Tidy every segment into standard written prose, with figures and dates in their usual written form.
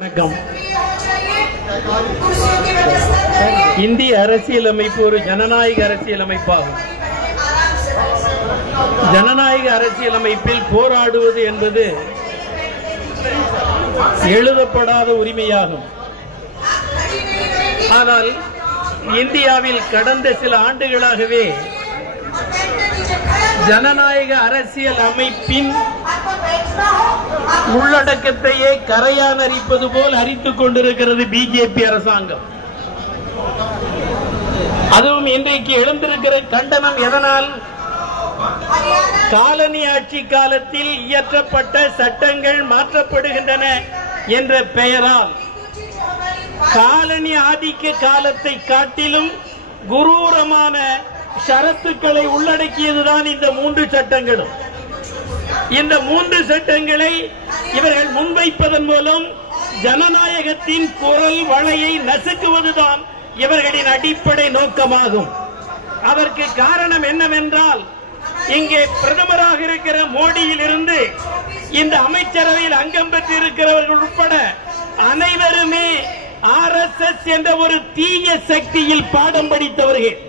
வணக்கம். இந்திய அரசியலமைப்பு ஒரு ஜனநாயக அரசியலமைப்பாகும். ஜனநாயக அரசியலமைப்பில் போராடுவது என்பது எழுதப்படாத உரிமையாகும். ஆனால் இந்தியாவில் கடந்த சில ஆண்டுகளாகவே ஜனநாயக அரசியல் அமைப்பின் உள்ளடக்கத்தையே கரையான் அரிப்பது போல் அரித்துக் கொண்டிருக்கிறது பிஜேபி அரசாங்கம். அதுவும் இன்றைக்கு எழுந்திருக்கிற கண்டனம் எதனால்? காலனி ஆட்சி காலத்தில் இயற்றப்பட்ட சட்டங்கள் மாற்றப்படுகின்றன என்ற பெயரால் காலனி ஆதிக்க காலத்தை காட்டிலும் குரூரமான ஷரத்துக்களை உள்ளடக்கியதுதான் இந்த 3 சட்டங்களும். இந்த 3 சட்டங்களை இவர்கள் முன்வைப்பதன் மூலம் ஜனநாயகத்தின் குரல் வளையை நசுக்குவதுதான் இவர்களின் அடிப்படை நோக்கமாகும். அதற்கு காரணம் என்னவென்றால், இங்கே பிரதமராக இருக்கிற மோடியில் இருந்து இந்த அமைச்சரவையில் அங்கம் பெற்றிருக்கிறவர்கள் உட்பட அனைவருமே RSS என்ற ஒரு தீய சக்தியில் பாடம் படித்தவர்கள்.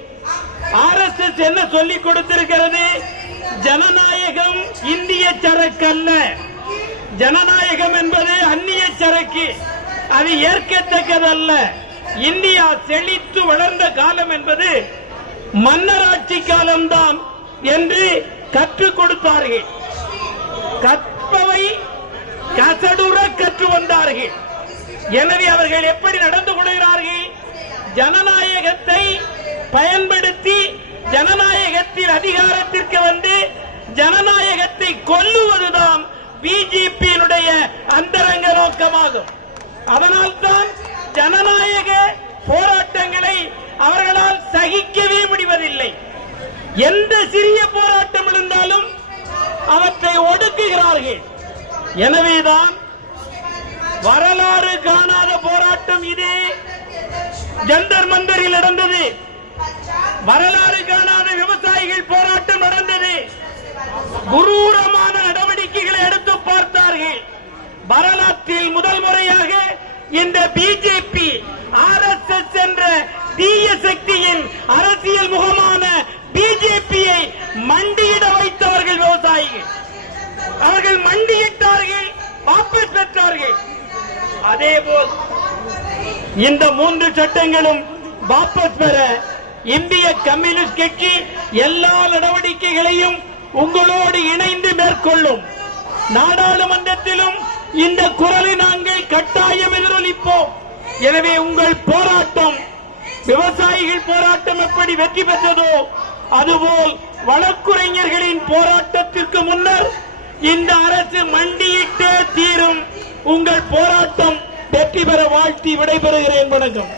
RSS என்ன சொல்லிக் கொடுத்திருக்கிறது? ஜனநாயகம் இந்திய சரக்கு அல்ல, ஜனநாயகம் என்பது அந்நிய சரக்கு, அது ஏற்கத்தக்கதல்ல. இந்தியா செழித்து வளர்ந்த காலம் என்பது மன்னராட்சி காலம்தான் என்று கற்றுக் கொடுத்தார்கள். கற்பவை கசடுற கற்று வந்தார்கள். எனவே அவர்கள் எப்படி நடந்து கொள்கிறார்கள்? ஜனநாயகத்தை பயன்படுத்தி ஜனநாயகத்தில் அதிகாரத்திற்கு வந்து ஜனநாயகத்தை கொல்லுவதுதான் பிஜேபியினுடைய அந்தரங்க நோக்கமாகும். அதனால்தான் ஜனநாயக போராட்டங்களை அவர்களால் சகிக்கவே முடிவதில்லை. எந்த சிறிய போராட்டம் இருந்தாலும் அவற்றை ஒடுக்குகிறார்கள். எனவேதான் வரலாறு காணாத போராட்டம் இது ஜந்தர் மந்தரில் நடந்தது. வரலாறு காணாத விவசாயிகள் போராட்டம் நடந்தது. குரூரமான நடவடிக்கைகளை எடுத்து பார்த்தார்கள். வரலாற்றில் முதல் முறையாக இந்த பிஜேபி RSS என்ற தீய சக்தியின் அரசியல் முகமான பிஜேபியை மண்டியிட வைத்தவர்கள் விவசாயிகள். அவர்கள் மண்டியிட்டார்கள், வாபஸ் பெற்றார்கள். அதேபோல் இந்த 3 சட்டங்களும் வாபஸ் பெற இந்திய கம்யூனிஸ்ட் கட்சி எல்லா நடவடிக்கைகளையும் உங்களோடு இணைந்து மேற்கொள்ளும். நாடாளுமன்றத்திலும் இந்த குரலை நாங்கள் கட்டாயம் எதிரொலிப்போம். எனவே உங்கள் போராட்டம், விவசாயிகள் போராட்டம் எப்படி வெற்றி பெற்றதோ அதுபோல் வழக்குரைஞர்களின் போராட்டத்திற்கு முன்னர் இந்த அரசு மண்டியிட்டே தீரும். உங்கள் போராட்டம் வெற்றி பெற வாழ்த்தி விடைபெறுகிறேன். வணக்கம்.